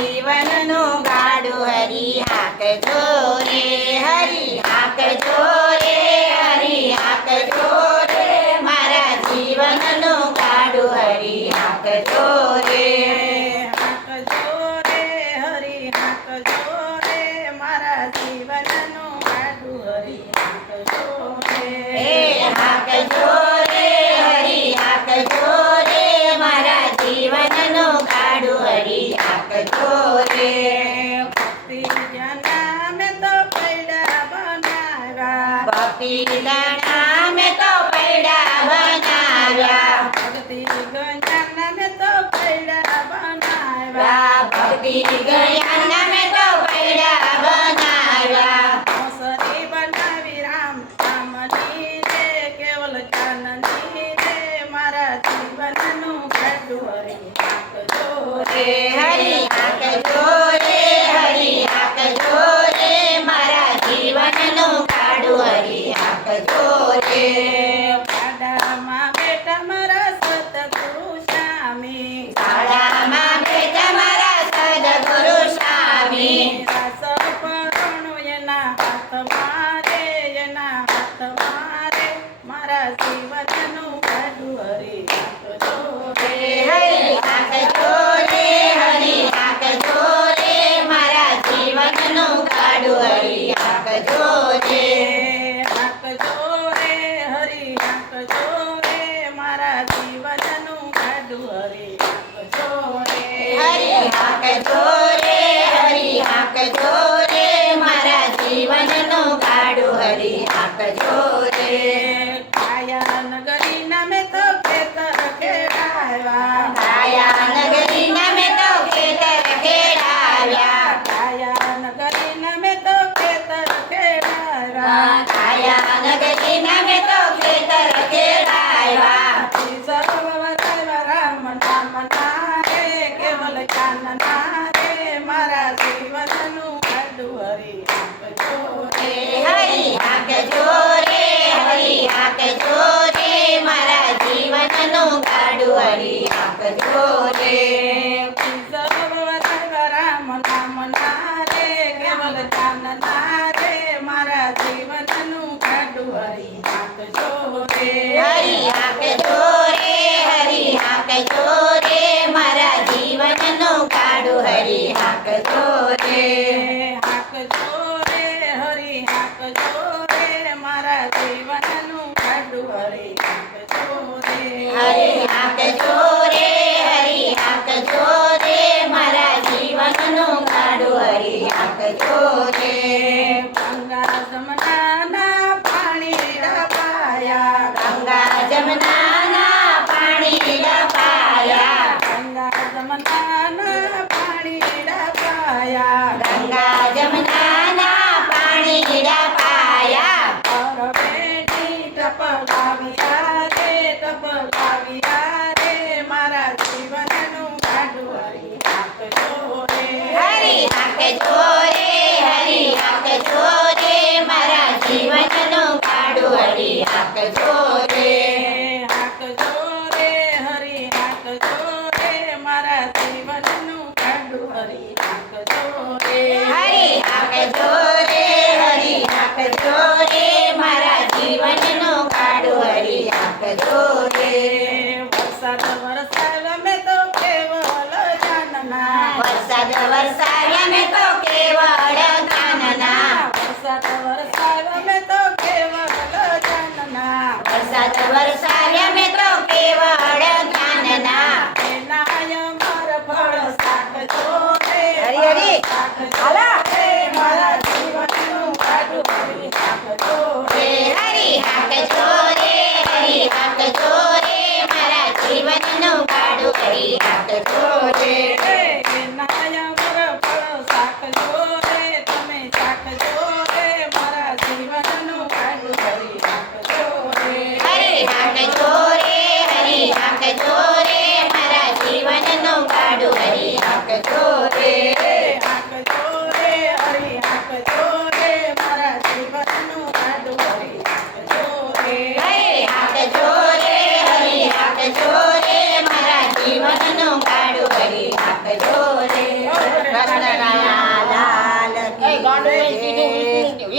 જીવનનો ગાડો હરી હાક જોરે, હરી હાક જોરે, હરી હાક જોરે. મારા જીવનનો ગાડો હરી હાક જોરે. Padre. કાયા નગરી નામે તો ખેતર ખેડાયવા મારા જીવનનું ખાધું જોરે હરી. હાક રામ નામ ના રે કેવલ ચાંદ જીવનનું ખાધું હરી હરી હાથ જોરે હરી હાથ જોરે મારા જીવનનું ખાધું હરી હાથ જોરે ગંગા સમન Joy, joy. વરસાદ વરસાવ્યા મેં તો કેવળ કાનના વરસાદ વરસાવ્યા મેં તો કેવળ કાનના વરસાદ વરસાવ્યા